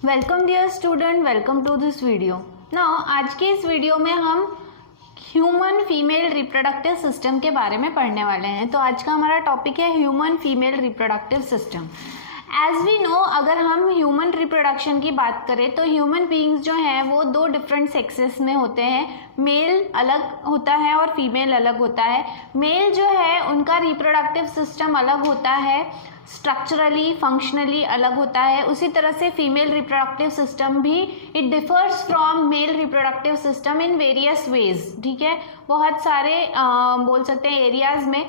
Welcome dear student, welcome to this video. Now आज के इस वीडियो में हम ह्यूमन फीमेल रिप्रोडक्टिव सिस्टम के बारे में पढ़ने वाले हैं। तो आज का हमारा टॉपिक है human female reproductive system. As we know, अगर हम ह्यूमन रिप्रोडक्शन की बात करें तो ह्यूमन बीइंग्स जो हैं वो दो डिफरेंट सेक्सेस में होते हैं। मेल अलग होता है और फीमेल अलग होता है। मेल जो है उनका रिप्रोडक्टिव सिस्टम अलग होता है, स्ट्रक्चरली फंक्शनली अलग होता है। उसी तरह से फीमेल रिप्रोडक्टिव सिस्टम भी it differs from male reproductive system in various ways. ठीक है, बहुत सारे बोल सकते हैं एरियाज में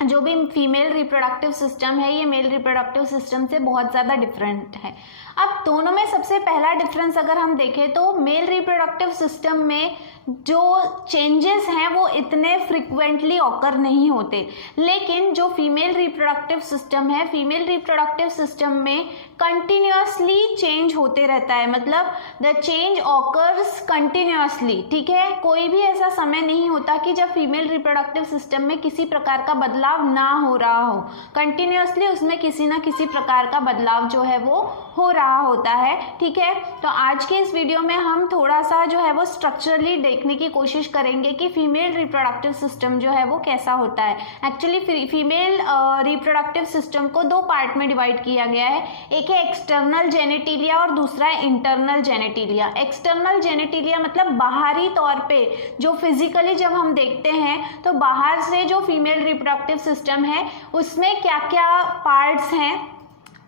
जो भी फीमेल रिप्रोडक्टिव सिस्टम है ये मेल रिप्रोडक्टिव सिस्टम से बहुत ज़्यादा डिफरेंट है। अब दोनों में सबसे पहला डिफरेंस अगर हम देखें तो मेल रिप्रोडक्टिव सिस्टम में जो चेंजेस हैं वो इतने फ्रिक्वेंटली ऑकर नहीं होते, लेकिन जो फीमेल रिप्रोडक्टिव सिस्टम है, फीमेल रिप्रोडक्टिव सिस्टम में कंटिन्यूअसली चेंज होते रहता है। मतलब द चेंज ऑकर्स कंटिन्यूअसली। ठीक है, कोई भी ऐसा समय नहीं होता कि जब फीमेल रिप्रोडक्टिव सिस्टम में किसी प्रकार का बदलाव ना हो रहा हो। कंटिन्यूअसली उसमें किसी ना किसी प्रकार का बदलाव जो है वो हो रहा होता है। ठीक है, तो आज के इस वीडियो में हम थोड़ा सा जो है वो स्ट्रक्चरली देखने की कोशिश करेंगे कि फीमेल रिप्रोडक्टिव सिस्टम जो है वो कैसा होता है। एक्चुअली फीमेल रिप्रोडक्टिव सिस्टम को दो पार्ट में डिवाइड किया गया है। एक है एक्सटर्नल जेनेटिलिया और दूसरा है इंटरनल जेनेटिलिया। एक्सटर्नल जेनेटिलिया मतलब बाहरी तौर पे जो फिजिकली जब हम देखते हैं तो बाहर से जो फीमेल रिप्रोडक्टिव सिस्टम है उसमें क्या क्या पार्ट्स हैं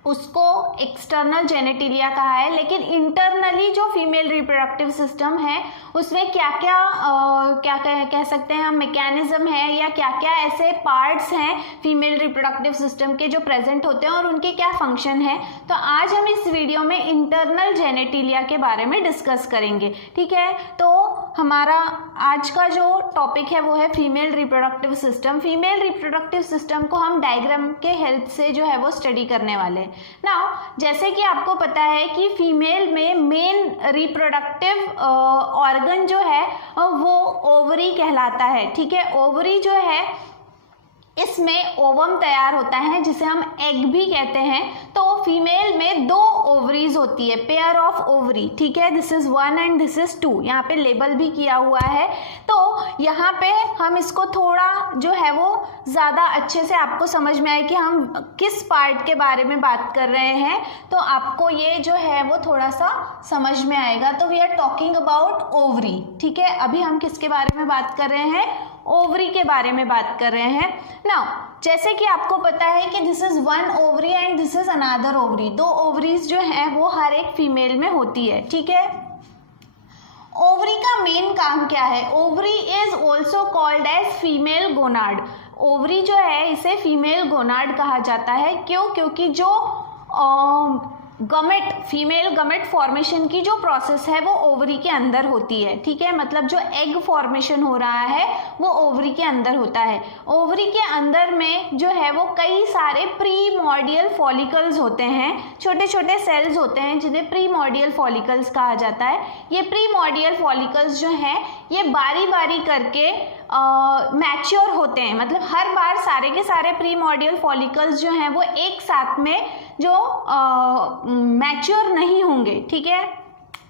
उसको एक्सटर्नल जेनेटिलिया कहा है। लेकिन इंटरनली जो फीमेल रिप्रोडक्टिव सिस्टम है उसमें क्या क्या कह सकते हैं हम मैकेनिज्म है या क्या क्या ऐसे पार्ट्स हैं फीमेल रिप्रोडक्टिव सिस्टम के जो प्रेजेंट होते हैं और उनके क्या फंक्शन है। तो आज हम इस वीडियो में इंटरनल जेनेटिलिया के बारे में डिस्कस करेंगे। ठीक है, तो हमारा आज का जो टॉपिक है वो है female reproductive system. Female reproductive system को हम डायग्राम के हेल्प से जो है वो स्टडी करने वाले हैं। नाउ जैसे कि आपको पता है कि फीमेल में मेन रिप्रोडक्टिव ऑर्गन जो है वो ओवरी कहलाता है। ठीक है, ओवरी जो है इसमें ओवम तैयार होता है जिसे हम एग भी कहते हैं। तो फीमेल में दो ओवरीज होती है, पेयर ऑफ ओवरी। ठीक है, this is 1 and this is 2। यहाँ पे लेबल भी किया हुआ है। तो यहाँ पे हम इसको थोड़ा जो है वो ज़्यादा अच्छे से आपको समझ में आए कि हम किस पार्ट के बारे में बात कर रहे हैं, तो आपको ये जो है वो थोड़ा सा समझ में आएगा। तो we are talking about ovary. ठीक है, अभी हम किसके बारे में बात कर रहे हैं? ओवरी के बारे में बात कर रहे हैं। नाउ जैसे कि आपको पता है कि this is 1 ovary and this is another ovary. दो ओवरीज जो है वो हर एक फीमेल में होती है। ठीक है, ओवरी का मेन काम क्या है? Ovary is also called as female gonad. Ovary जो है इसे फीमेल गोनाड कहा जाता है। क्यों? क्योंकि जो गमेट, फीमेल गमेट फॉर्मेशन की जो प्रोसेस है वो ओवरी के अंदर होती है। ठीक है, मतलब जो एग फॉर्मेशन हो रहा है वो ओवरी के अंदर होता है। ओवरी के अंदर में जो है वो कई सारे प्रीमोर्डियल फॉलिकल्स होते हैं, छोटे छोटे सेल्स होते हैं जिन्हें प्रीमोर्डियल फॉलिकल्स कहा जाता है। ये प्रीमोर्डियल फॉलिकल्स जो हैं ये बारी बारी करके मैच्योर होते हैं। मतलब हर बार सारे के सारे प्रीमोर्डियल फॉलिकल्स जो हैं वो एक साथ में जो मैच्योर नहीं होंगे। ठीक है,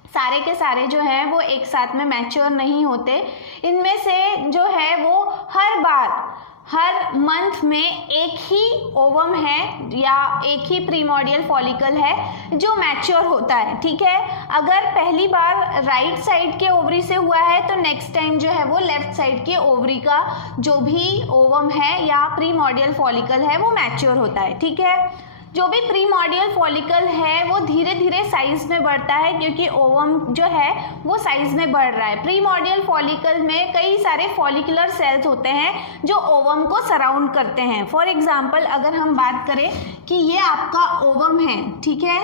सारे के सारे जो हैं वो एक साथ में मैच्योर नहीं होते। इनमें से जो है वो हर बार हर मंथ में एक ही ओवम है या एक ही प्रीमोर्डियल फॉलिकल है जो मैच्योर होता है। ठीक है, अगर पहली बार राइट साइड के ओवरी से हुआ है तो नेक्स्ट टाइम जो है वो लेफ्ट साइड के ओवरी का जो भी ओवम है या प्रीमोर्डियल फॉलिकल है वो मैच्योर होता है। ठीक है, जो भी प्रीमोर्डियल फॉलिकल है वो धीरे धीरे साइज में बढ़ता है क्योंकि ओवम जो है वो साइज में बढ़ रहा है। प्रीमोर्डियल फॉलिकल में कई सारे फॉलिकुलर सेल्स होते हैं जो ओवम को सराउंड करते हैं। फॉर एग्जांपल अगर हम बात करें कि ये आपका ओवम है। ठीक है,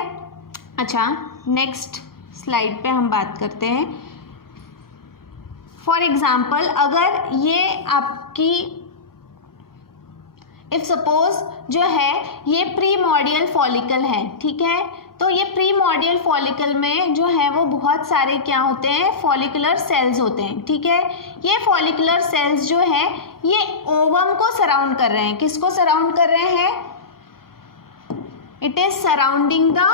अच्छा नेक्स्ट स्लाइड पे हम बात करते हैं। फॉर एग्जांपल अगर ये आपकी इफ सपोज जो है ये प्रीमोर्डियल फॉलिकल है। ठीक है, तो ये प्रीमोर्डियल फॉलिकल में जो है वो बहुत सारे क्या होते हैं? फॉलिकुलर सेल्स होते हैं। ठीक है, ये फॉलिकुलर सेल्स जो है ये ओवम को सराउंड कर रहे हैं। किसको सराउंड कर रहे हैं? It is surrounding the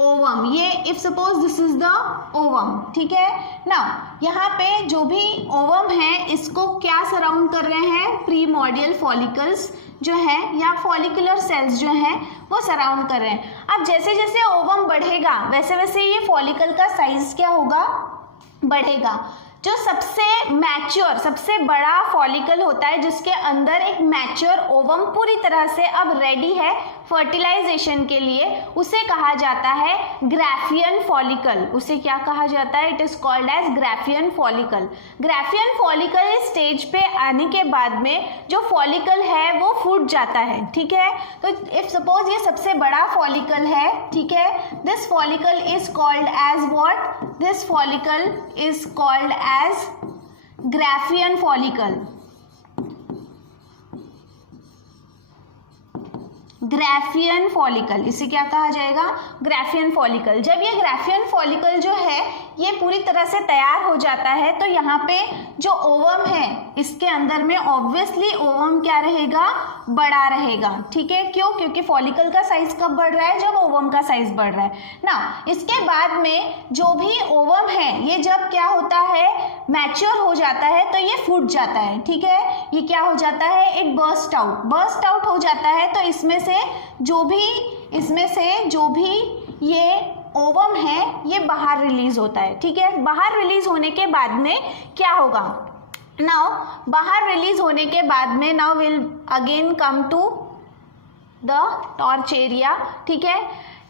ovum. ये if suppose this is the ovum, ठीक है ना। यहाँ पे जो भी ओवम है इसको क्या सराउंड कर रहे हैं, प्रीमोर्डियल फॉलिकल्स जो है या फॉलिकुलर सेल्स जो हैं वो सराउंड कर रहे हैं। अब जैसे जैसे ओवम बढ़ेगा वैसे वैसे ये फॉलिकल का साइज क्या होगा, बढ़ेगा। जो सबसे मैच्योर, सबसे बड़ा फॉलिकल होता है जिसके अंदर एक मैच्योर ओवम पूरी तरह से अब रेडी है फर्टिलाइजेशन के लिए, उसे कहा जाता है ग्राफियन फॉलिकल। उसे क्या कहा जाता है, it is called as Graafian follicle. Graafian follicle इस स्टेज पे आने के बाद में जो फॉलिकल है वो फूट जाता है, ठीक है। तो इफ सपोज ये सबसे बड़ा फॉलिकल है, ठीक है, this follicle is called as what, this follicle is called as Graafian follicle. Graafian follicle, इसे क्या कहा जाएगा, ग्राफियन फॉलिकल। जब ये ग्राफियन फॉलिकल जो है ये पूरी तरह से तैयार हो जाता है तो यहाँ पे जो ओवम है इसके अंदर में ऑब्वियसली ओवम क्या रहेगा, बड़ा रहेगा, ठीक है। क्यों, क्योंकि फॉलिकल का साइज कब बढ़ रहा है, जब ओवम का साइज बढ़ रहा है ना। इसके बाद में जो भी ओवम है ये जब क्या होता है, मैच्योर हो जाता है तो ये फूट जाता है, ठीक है। ये क्या हो जाता है, इट बर्स्ट आउट हो जाता है। तो इसमें से जो भी ये ओवम है ये बाहर रिलीज होता है, ठीक है। बाहर रिलीज होने के बाद में क्या होगा, नाउ बाहर रिलीज होने के बाद में now will again come to the torch area, ठीक है।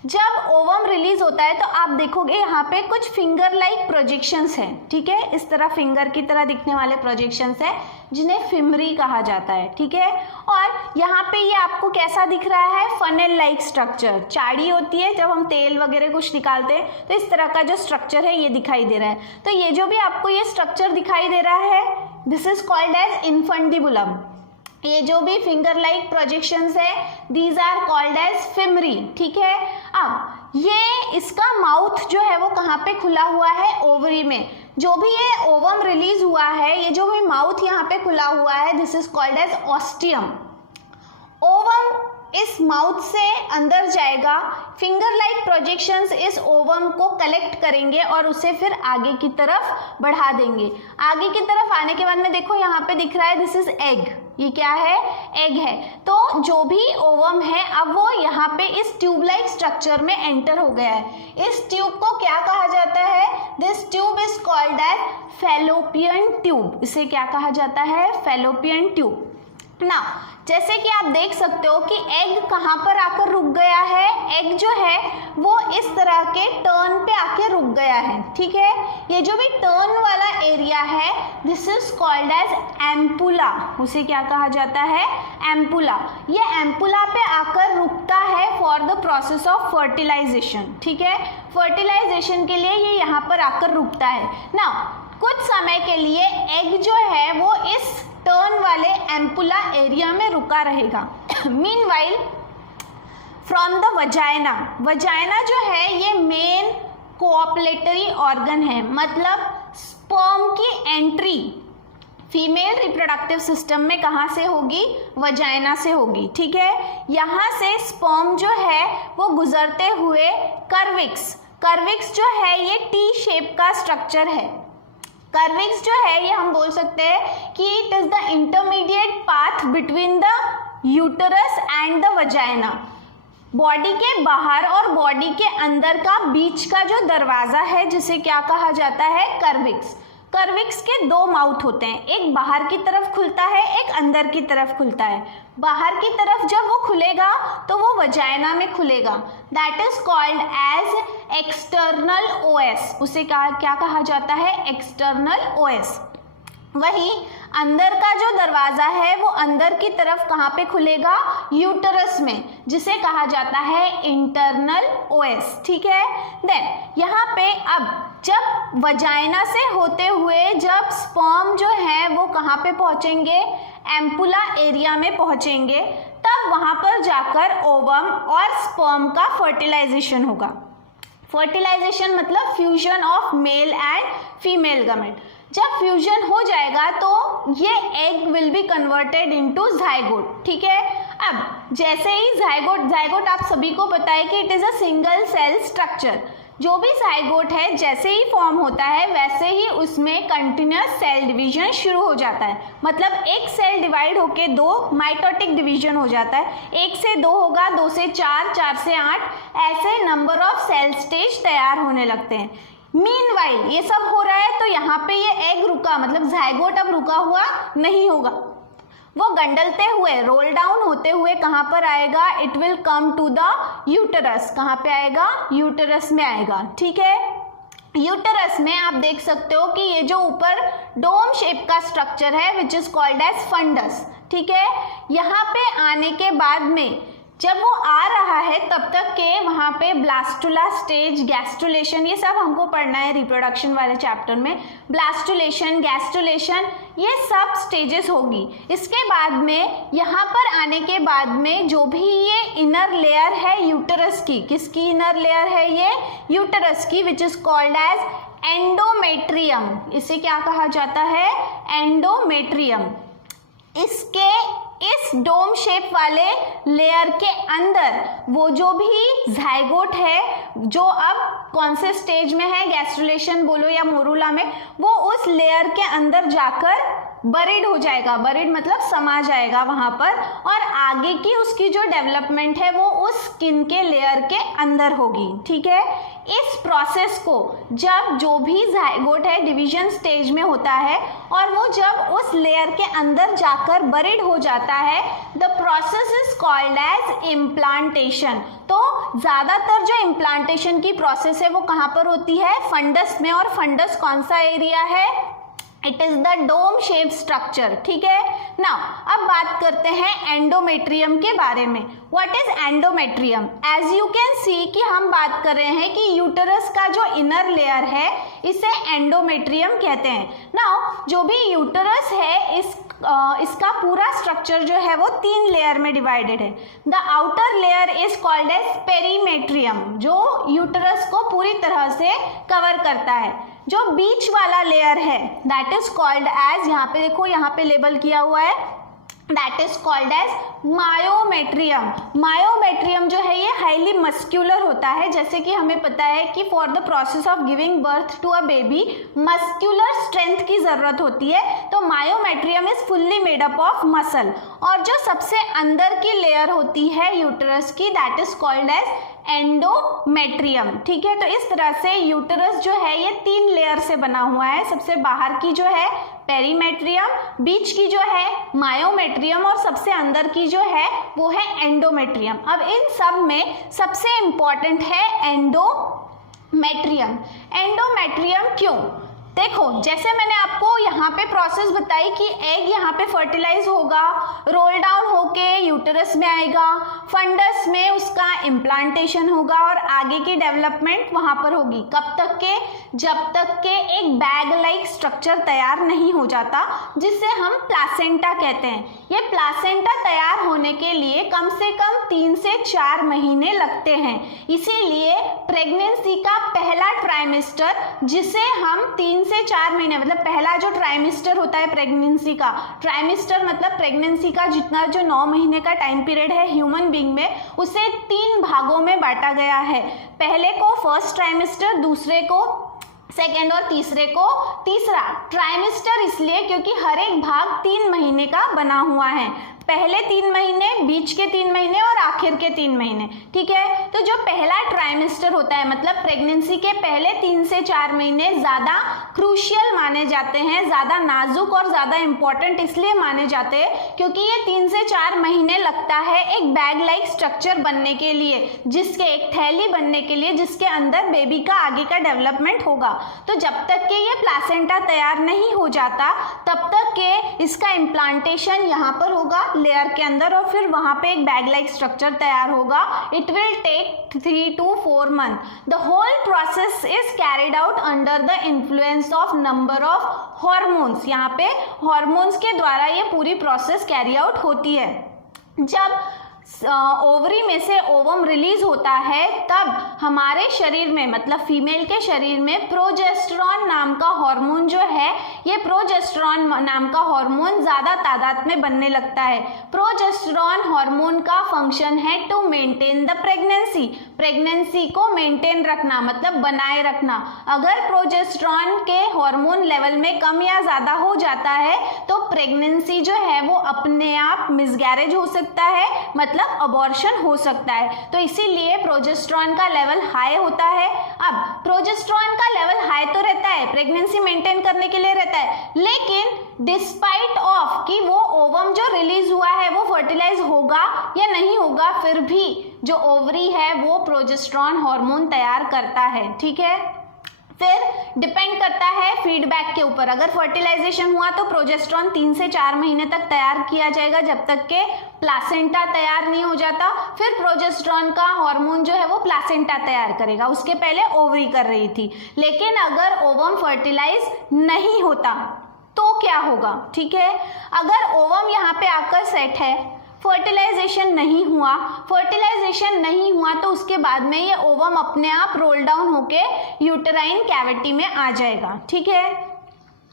जब ओवम रिलीज होता है तो आप देखोगे यहाँ पे कुछ फिंगर लाइक प्रोजेक्शंस हैं, ठीक है। इस तरह फिंगर की तरह दिखने वाले प्रोजेक्शंस हैं जिन्हें फिमरी कहा जाता है, ठीक है। और यहाँ पे ये आपको कैसा दिख रहा है, फनेल लाइक स्ट्रक्चर। चाड़ी होती है जब हम तेल वगैरह कुछ निकालते हैं तो इस तरह का जो स्ट्रक्चर है ये दिखाई दे रहा है। तो ये जो भी आपको ये स्ट्रक्चर दिखाई दे रहा है this is called as infundibulum. ये जो भी फिंगर लाइक प्रोजेक्शंस है these are called as fimbriae, ठीक है। अब ये इसका माउथ जो है वो कहाँ पे खुला हुआ है, ओवरी में। जो भी ये ओवम रिलीज हुआ है ये जो भी माउथ यहाँ पे खुला हुआ है this is called as ostium. Ovum इस माउथ से अंदर जाएगा, फिंगर लाइक प्रोजेक्शंस इस ओवम को कलेक्ट करेंगे और उसे फिर आगे की तरफ बढ़ा देंगे। आगे की तरफ आने के बाद में देखो यहाँ पे दिख रहा है दिस इज एग, ये क्या है, एग है। तो जो भी ओवम है अब वो यहाँ पे इस ट्यूब लाइक स्ट्रक्चर में एंटर हो गया है। इस ट्यूब को क्या कहा जाता है, this tube is called as Fallopian tube. इसे क्या कहा जाता है, फैलोपियन ट्यूब ना। जैसे कि आप देख सकते हो कि एग कहाँ पर आकर रुक गया है, एग जो है वो इस तरह के टर्न पे आके रुक गया है, ठीक है। ये जो भी टर्न वाला एरिया है this is called as ampulla. उसे क्या कहा जाता है, एम्पुला। ये एम्पुला पे आकर रुकता है for the process of fertilisation, ठीक है। फर्टिलाइजेशन के लिए ये यहाँ पर आकर रुकता है ना। कुछ समय के लिए एग जो है वो इस टर्न वाले एम्पुला एरिया में रुका रहेगा। Meanwhile from the vagina, vagina जो है ये मेन कोऑपलेटरी ऑर्गन है, मतलब स्पर्म की एंट्री फीमेल रिप्रोडक्टिव सिस्टम में कहाँ से होगी, वजाइना से होगी, ठीक है। यहाँ से स्पर्म जो है वो गुजरते हुए कर्विक्स, कर्विक्स जो है ये टी शेप का स्ट्रक्चर है। कर्विक्स जो है ये हम बोल सकते हैं कि it is the intermediate path between the uterus and the vagina. Body के बाहर और बॉडी के अंदर का बीच का जो दरवाजा है जिसे क्या कहा जाता है, कर्विक्स। कर्विक्स के दो माउथ होते हैं, एक बाहर की तरफ खुलता है, एक अंदर की तरफ खुलता है। बाहर की तरफ जब वो खुलेगा तो वो वजाइना में खुलेगा, that is called as external os. उसे क्या कहा जाता है, एक्सटर्नल ओएस। वहीं अंदर का जो दरवाजा है वो अंदर की तरफ कहाँ पे खुलेगा, यूटरस में, जिसे कहा जाता है इंटरनल ओएस, ठीक है। देन यहाँ पे अब जब वजाइना से होते हुए जब स्पर्म जो है वो कहाँ पे पहुँचेंगे, एम्पुला एरिया में पहुँचेंगे, तब वहाँ पर जाकर ओवम और स्पर्म का फर्टिलाइजेशन होगा। फर्टिलाइजेशन मतलब fusion of male and female gamete. जब फ्यूजन हो जाएगा तो ये egg will be converted into zygote, ठीक है। अब जैसे ही जाइगोट आप सभी को पता है कि it is a single cell structure. जो भी जाइगोट है जैसे ही फॉर्म होता है वैसे ही उसमें कंटिन्यूअस सेल डिवीजन शुरू हो जाता है। मतलब एक सेल डिवाइड होके 2 माइटोटिक डिवीजन हो जाता है, 1 से 2 होगा, 2 से 4, 4 से 8, ऐसे नंबर ऑफ सेल स्टेज तैयार होने लगते हैं। मीनवाइल ये सब हो रहा है तो यहाँ पे ये एग रुका, मतलब जाइगोट अब रुका हुआ नहीं होगा, वो गंडलते हुए रोल डाउन होते हुए कहाँ पर आएगा, it will come to the uterus. कहाँ पे आएगा, यूटरस में आएगा। ठीक है, यूटरस में आप देख सकते हो कि ये जो ऊपर डोम शेप का स्ट्रक्चर है which is called as fundus. ठीक है, यहाँ पे आने के बाद में जब वो आ रहा है तब तक के वहाँ पे ब्लास्टुला स्टेज, गैस्ट्रुलेशन, ये सब हमको पढ़ना है रिप्रोडक्शन वाले चैप्टर में। ब्लास्टुलेशन, गैस्ट्रुलेशन, ये सब स्टेजेस होगी। इसके बाद में यहाँ पर आने के बाद में जो भी ये इनर लेयर है यूटरस की, किसकी इनर लेयर है ये, यूटरस की, which is called as endometrium. इसे क्या कहा जाता है, एंडोमेट्रियम। इसके इस डोम शेप वाले लेयर के अंदर वो जो भी जाइगोट है जो अब कौन से स्टेज में है, गैस्ट्रुलेशन बोलो या मोरूला में, वो उस लेयर के अंदर जाकर बरीड हो जाएगा। बरीड मतलब समा जाएगा वहां पर, और आगे की उसकी जो डेवलपमेंट है वो उस स्किन के लेयर के अंदर होगी। ठीक है, इस प्रोसेस को जब जो भी जाइगोट है डिवीजन स्टेज में होता है और वो जब उस लेयर के अंदर जाकर बरीड हो जाता है, the process is called as implantation. तो ज़्यादातर जो इम्प्लांटेशन की प्रोसेस है वो कहाँ पर होती है, फंडस में। और फंडस कौन सा एरिया है, it is the dome shape structure. ठीक है, नाउ अब बात करते हैं एंडोमेट्रियम के बारे में। What is endometrium? As you can see कि हम बात कर रहे हैं कि यूटरस का जो इनर लेयर है इसे एंडोमेट्रियम कहते हैं। नाउ जो भी यूटरस है इसका पूरा स्ट्रक्चर जो है वो 3 लेयर में डिवाइडेड है। The outer layer is called as perimetrium, जो यूटरस को पूरी तरह से कवर करता है। जो बीच वाला लेयर है दैट इज कॉल्ड एज, यहाँ पे देखो यहाँ पे लेबल किया हुआ है, that is called as myometrium. Myometrium जो है ये हाईली मस्क्यूलर होता है। जैसे कि हमें पता है कि for the process of giving birth to a baby muscular strength की जरूरत होती है, तो myometrium is fully made up of muscle. और जो सबसे अंदर की लेयर होती है यूटरस की that is called as endometrium. ठीक है, तो इस तरह से यूटरस जो है ये 3 लेयर से बना हुआ है। सबसे बाहर की जो है पेरीमेट्रियम, बीच की जो है मायोमेट्रियम, और सबसे अंदर की जो है वो है एंडोमेट्रियम। अब इन सब में सबसे इंपॉर्टेंट है एंडोमेट्रियम। एंडोमेट्रियम क्यों? देखो, जैसे मैंने आपको यहाँ पे प्रोसेस बताई कि एग यहाँ पे फर्टिलाइज होगा, रोल डाउन होके यूटरस में आएगा, फंडस में उसका इम्प्लांटेशन होगा और आगे की डेवलपमेंट वहाँ पर होगी। कब तक के? जब तक के एक बैग लाइक स्ट्रक्चर तैयार नहीं हो जाता जिसे हम प्लासेंटा कहते हैं। ये प्लासेंटा तैयार होने के लिए कम से कम 3 से 4 महीने लगते हैं। इसीलिए प्रेगनेंसी का पहला ट्राइमेस्टर, जिसे हम 3 से 4 महीने, मतलब पहला जो ट्राइमेस्टर होता है प्रेगनेंसी का, ट्राइमेस्टर मतलब प्रेगनेंसी का जितना जो 9 महीने का टाइम पीरियड है ह्यूमन बीइंग में, उसे 3 भागों में बांटा गया है। पहले को फर्स्ट ट्राइमेस्टर, दूसरे को सेकेंड और तीसरे को तीसरा ट्राइमेस्टर, इसलिए क्योंकि हर एक भाग 3 महीने का बना हुआ है। पहले 3 महीने, बीच के 3 महीने और आखिर के 3 महीने। ठीक है, तो जो पहला ट्राइमेस्टर होता है मतलब प्रेगनेंसी के पहले 3 से 4 महीने ज़्यादा क्रूशियल माने जाते हैं, ज़्यादा नाजुक और ज़्यादा इंपॉर्टेंट इसलिए माने जाते हैं क्योंकि ये 3 से 4 महीने लगता है एक बैग लाइक स्ट्रक्चर बनने के लिए, जिसके एक थैली बनने के लिए जिसके अंदर बेबी का आगे का डेवलपमेंट होगा। तो जब तक के ये प्लासेंटा तैयार नहीं हो जाता तब तक के इसका इम्प्लांटेशन यहाँ पर होगा लेयर के अंदर और फिर वहाँ पे एक बैग लाइक स्ट्रक्चर तैयार होगा। It will take 3 to 4 months। The whole process is carried out under the influence of number of hormones. यहाँ पे हॉर्मोन्स के द्वारा ये पूरी प्रोसेस कैरी आउट होती है। जब ओवरी में से ओवम रिलीज होता है तब हमारे शरीर में मतलब फीमेल के शरीर में प्रोजेस्टेरॉन नाम का हार्मोन जो है, ये प्रोजेस्टेरॉन नाम का हार्मोन ज़्यादा तादाद में बनने लगता है। प्रोजेस्टेरॉन हार्मोन का फंक्शन है to maintain the pregnancy, pregnancy को मेंटेन रखना मतलब बनाए रखना। अगर प्रोजेस्टेरॉन के हार्मोन लेवल में कम या ज़्यादा हो जाता है तो प्रेगनेंसी जो है वो अपने आप मिसगैरेज हो सकता है, मतलब अबॉर्शन हो सकता है। तो इसीलिए प्रोजेस्टेरॉन का लेवल हाई होता है। अब प्रोजेस्टेरॉन का लेवल हाई तो रहता है, प्रेगनेंसी मेंटेन करने के लिए रहता है, लेकिन डिस्पाइट ऑफ कि वो ओवम जो रिलीज हुआ है वो फर्टिलाइज होगा या नहीं होगा, फिर भी जो ओवरी है वो प्रोजेस्टेरॉन हार्मोन तैयार करता है। ठीक है, फिर डिपेंड करता है फीडबैक के ऊपर। अगर फर्टिलाइजेशन हुआ तो प्रोजेस्टेरॉन 3 से 4 महीने तक तैयार किया जाएगा जब तक के प्लासेंटा तैयार नहीं हो जाता। फिर प्रोजेस्टेरॉन का हार्मोन जो है वो प्लासेंटा तैयार करेगा, उसके पहले ओवरी कर रही थी। लेकिन अगर ओवम फर्टिलाइज नहीं होता तो क्या होगा? ठीक है, अगर ओवम यहाँ पे आकर सेट है, फर्टिलाइजेशन नहीं हुआ, तो उसके बाद में ये ओवम अपने आप रोल डाउन होके यूटेराइन कैविटी में आ जाएगा। ठीक है,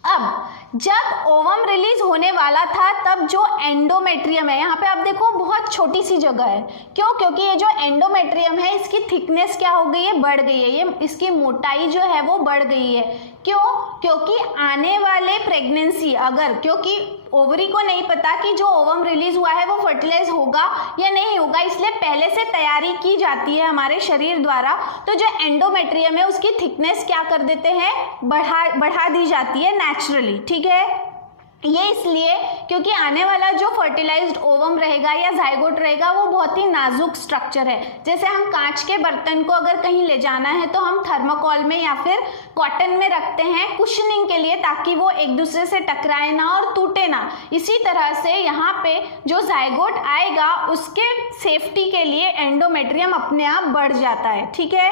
अब जब ओवम रिलीज होने वाला था तब जो एंडोमेट्रियम है, यहाँ पे आप देखो बहुत छोटी सी जगह है। क्यों? क्योंकि ये जो एंडोमेट्रियम है इसकी थिकनेस क्या हो गई है? बढ़ गई है, ये इसकी मोटाई जो है वो बढ़ गई है। क्यों? क्योंकि आने वाले प्रेगनेंसी अगर, क्योंकि ओवरी को नहीं पता कि जो ओवम रिलीज हुआ है वो फर्टिलाइज होगा या नहीं होगा, इसलिए पहले से तैयारी की जाती है हमारे शरीर द्वारा। तो जो एंडोमेट्रियम है उसकी थिकनेस क्या कर देते हैं? बढ़ा दी जाती है नेचुरली। ठीक है, ये इसलिए क्योंकि आने वाला जो फर्टिलाइज्ड ओवम रहेगा या जाइगोट रहेगा वो बहुत ही नाजुक स्ट्रक्चर है। जैसे हम कांच के बर्तन को अगर कहीं ले जाना है तो हम थर्माकोल में या फिर कॉटन में रखते हैं कुशनिंग के लिए, ताकि वो एक दूसरे से टकराए ना और टूटे ना। इसी तरह से यहाँ पे जो जाइगोट आएगा उसके सेफ्टी के लिए एंडोमेट्रियम अपने आप बढ़ जाता है। ठीक है,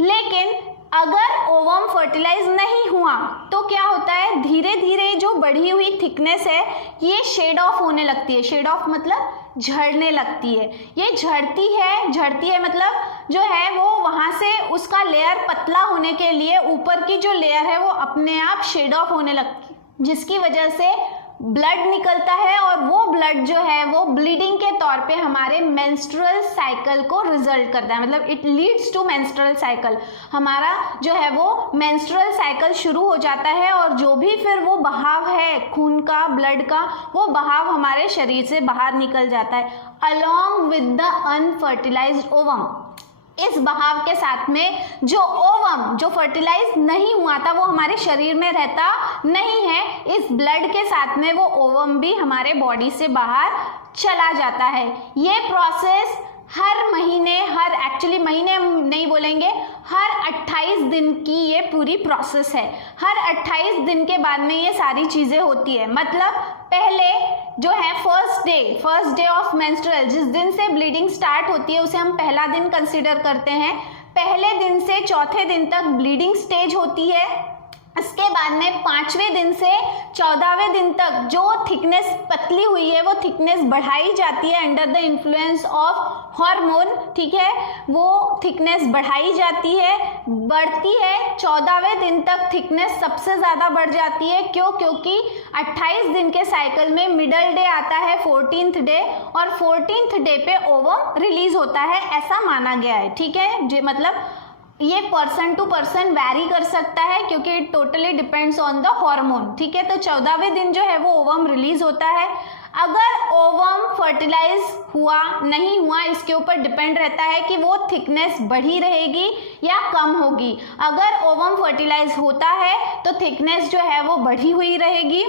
लेकिन अगर ओवम फर्टिलाइज नहीं हुआ तो क्या होता है? धीरे धीरे जो बढ़ी हुई थिकनेस है ये शेड ऑफ होने लगती है। शेड ऑफ मतलब झड़ने लगती है। ये झड़ती है मतलब जो है वो वहाँ से उसका लेयर पतला होने के लिए ऊपर की जो लेयर है वो अपने आप शेड ऑफ होने लगती है, जिसकी वजह से ब्लड निकलता है और वो ब्लड जो है वो ब्लीडिंग के तौर पे हमारे मेंस्ट्रुअल साइकिल को रिजल्ट करता है, मतलब it leads to menstrual cycle. हमारा जो है वो मेंस्ट्रुअल साइकिल शुरू हो जाता है और जो भी फिर वो बहाव है खून का, ब्लड का, वो बहाव हमारे शरीर से बाहर निकल जाता है along with the unfertilised ovum. इस बहाव के साथ में जो ओवम जो फर्टिलाइज नहीं हुआ था वो हमारे शरीर में रहता नहीं है, इस ब्लड के साथ में वो ओवम भी हमारे बॉडी से बाहर चला जाता है। ये प्रोसेस हर महीने, एक्चुअली महीने नहीं बोलेंगे, हर 28 दिन की ये पूरी प्रोसेस है। हर 28 दिन के बाद में ये सारी चीज़ें होती है। मतलब पहले जो है फर्स्ट डे ऑफ मेंस्ट्रुअल, जिस दिन से ब्लीडिंग स्टार्ट होती है उसे हम पहला दिन कंसीडर करते हैं। पहले दिन से चौथे दिन तक ब्लीडिंग स्टेज होती है। इसके बाद में 5वें दिन से 14वें दिन तक जो थिकनेस पतली हुई है वो थिकनेस बढ़ाई जाती है under the influence of hormone. ठीक है, वो थिकनेस बढ़ाई जाती है, बढ़ती है। 14वें दिन तक थिकनेस सबसे ज़्यादा बढ़ जाती है। क्यों? क्योंकि 28 दिन के साइकिल में मिडल डे आता है 14th डे, और 14th डे पे ओवम रिलीज होता है, ऐसा माना गया है। ठीक है, मतलब ये पर्सन टू पर्सन वैरी कर सकता है क्योंकि it totally depends on the hormone. ठीक है, तो 14वें दिन जो है वो ओवम रिलीज होता है। अगर ओवम फर्टिलाइज हुआ नहीं हुआ इसके ऊपर डिपेंड रहता है कि वो थिकनेस बढ़ी रहेगी या कम होगी। अगर ओवम फर्टिलाइज होता है तो थिकनेस जो है वो बढ़ी हुई रहेगी,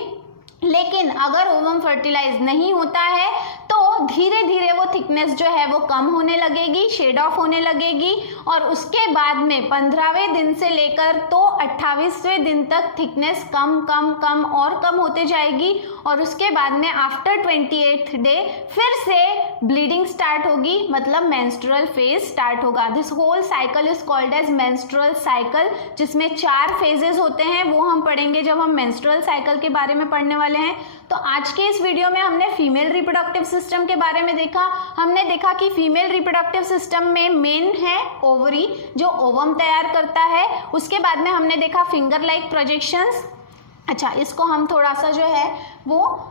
लेकिन अगर ओवम फर्टिलाइज नहीं होता है तो धीरे धीरे वो थिकनेस जो है वो कम होने लगेगी, शेड ऑफ होने लगेगी, और उसके बाद में 15वें दिन से लेकर तो 28वें दिन तक थिकनेस कम और कम होते जाएगी। और उसके बाद में आफ्टर 28th डे फिर से ब्लीडिंग स्टार्ट होगी, मतलब मेंस्ट्रुअल फेज स्टार्ट होगा। This whole cycle is called as menstrual cycle, जिसमें 4 फेजेस होते हैं, वो हम पढ़ेंगे जब हम मेंस्ट्रुअल साइकिल के बारे में पढ़ने वाले हैं। तो आज के इस वीडियो में हमने फीमेल रिप्रोडक्टिव सिस्टम के बारे में देखा। हमने देखा कि फीमेल रिप्रोडक्टिव सिस्टम में मेन है ओवरी, जो ओवम तैयार करता है। उसके बाद में हमने देखा फिंगर लाइक प्रोजेक्शंस। अच्छा, इसको हम थोड़ा सा जो है वो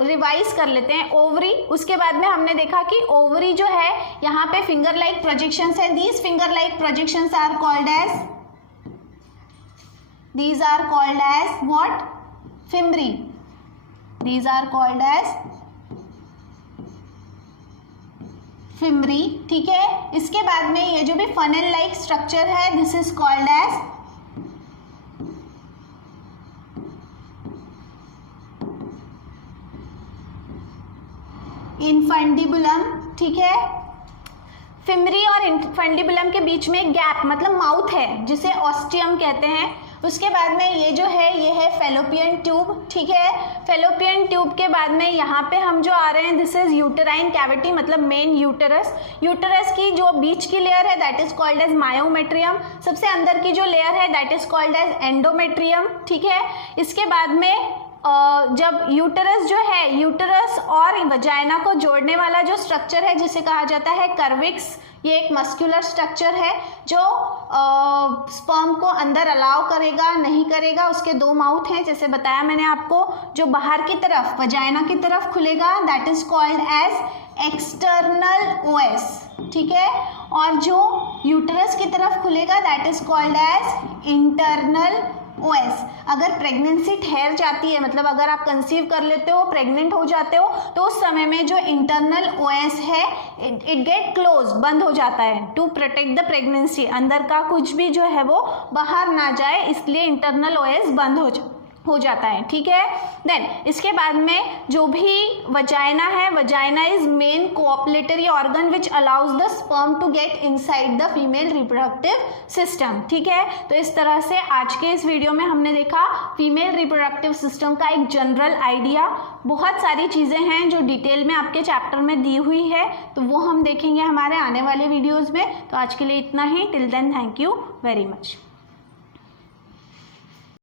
रिवाइज कर लेते हैं। ओवरी, उसके बाद में हमने देखा कि ओवरी जो है यहाँ पे फिंगर लाइक प्रोजेक्शंस है। These finger like projections are called as what? Fimbriae. These are called as fimbriae, ठीक है। इसके बाद में ये जो भी फनल लाइक स्ट्रक्चर है, this is called as infundibulum, ठीक है। फिमरी और इनफंडिबुलम के बीच में गैप मतलब माउथ है, जिसे ऑस्टियम कहते हैं। उसके बाद में ये जो है ये है फेलोपियन ट्यूब, ठीक है। फेलोपियन ट्यूब के बाद में यहाँ पे हम जो आ रहे हैं, दिस इज यूटेराइन कैविटी, मतलब मेन यूटेरस। यूटेरस की जो बीच की लेयर है that is called as myometrium. सबसे अंदर की जो लेयर है that is called as endometrium, ठीक है। इसके बाद में जब यूटेरस जो है, यूटेरस और वजाइना को जोड़ने वाला जो स्ट्रक्चर है जिसे कहा जाता है कर्विक्स, ये एक मस्कुलर स्ट्रक्चर है जो स्पर्म को अंदर अलाउ करेगा नहीं करेगा। उसके 2 माउथ हैं, जैसे बताया मैंने आपको। जो बाहर की तरफ वजाइना की तरफ खुलेगा that is called as external os, ठीक है। और जो यूटेरस की तरफ खुलेगा that is called as internal os. अगर प्रेगनेंसी ठहर जाती है, मतलब अगर आप कंसीव कर लेते हो, प्रेग्नेंट हो जाते हो, तो उस समय में जो इंटरनल ओएस है इट गेट क्लोज, बंद हो जाता है टू प्रोटेक्ट द प्रेगनेंसी। अंदर का कुछ भी जो है वो बाहर ना जाए, इसलिए इंटरनल ओएस बंद हो जाता है, ठीक है। देन इसके बाद में जो भी वजाइना है, vagina is main copulatory organ which allows the sperm to get inside the female reproductive system, ठीक है। तो इस तरह से आज के इस वीडियो में हमने देखा फीमेल रिप्रोडक्टिव सिस्टम का एक जनरल आइडिया। बहुत सारी चीज़ें हैं जो डिटेल में आपके चैप्टर में दी हुई है, तो वो हम देखेंगे हमारे आने वाले वीडियोज़ में। तो आज के लिए इतना ही। Till then thank you very much.